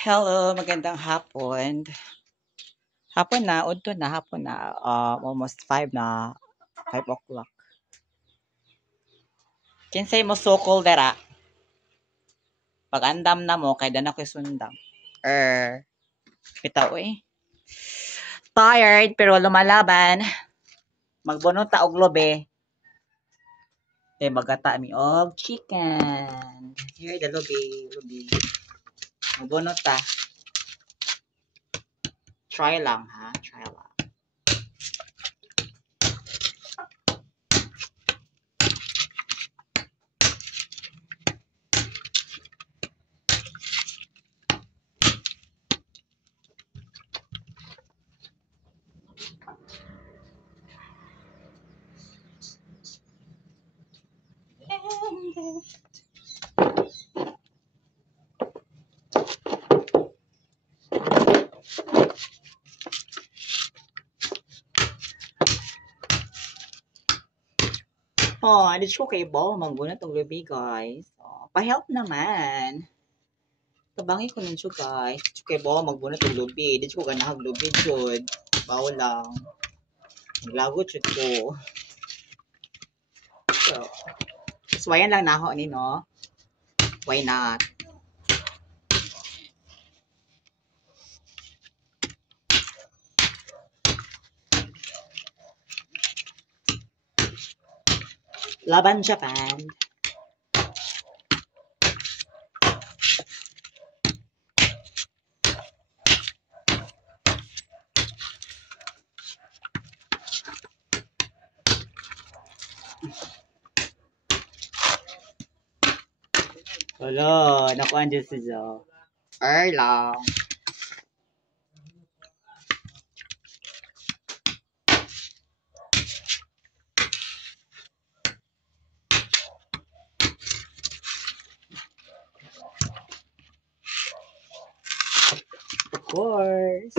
Hello, magandang hapon. Hapon na, udto na, hapon na. Almost 5 na, 5 o'clock. Kinsay mo sukol dara. Pag andam na mo, kay dana ko'y sundam. Bitaw eh. Tired, pero lumalaban. Magbunot ta og lobe. Kay magata mi og chicken. Here the lobe. Magbunot ta. Try lang ha, try lang. Dito ko kay Bo, magbunot og lubi, guys. Pa-help naman. Tabangi ko ninyo, guys. Dito kay Bo, magbunot og lubi. Dito ko ganahag lubi, jud. Bawo lang. Naglagot jud ko. So ayan lang naho ni, no? Why not? Laban Japan. Wala, nakuan dyan siya. Lang. Of course.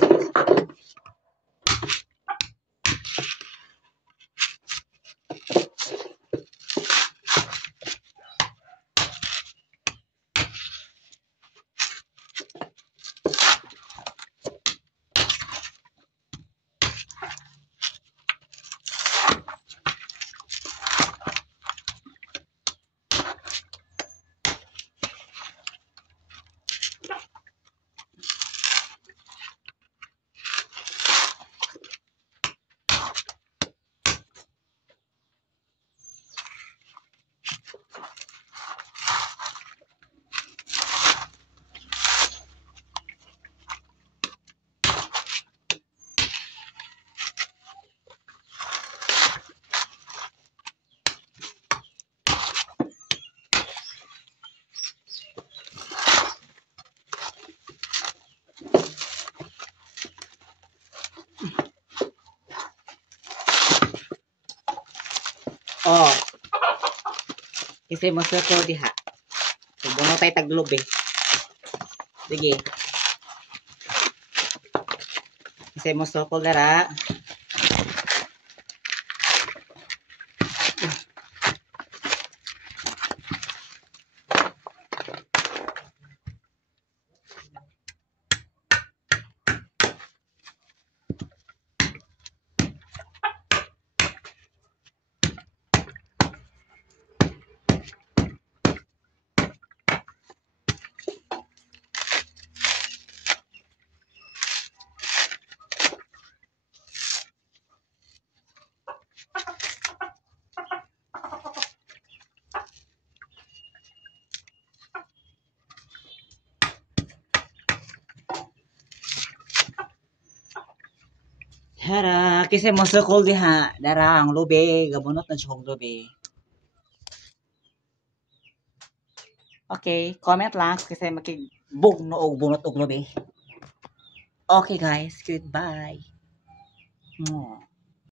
Kasi mo circle diha. Buno tayo taglob eh. Sige. Kasi mo circle dara. Hara, kasi mo circle diha. Dara, ang lube. Gabunot na siya lube. Okay, comment lang kasi makibug no og bunot og lube. Okay guys, goodbye.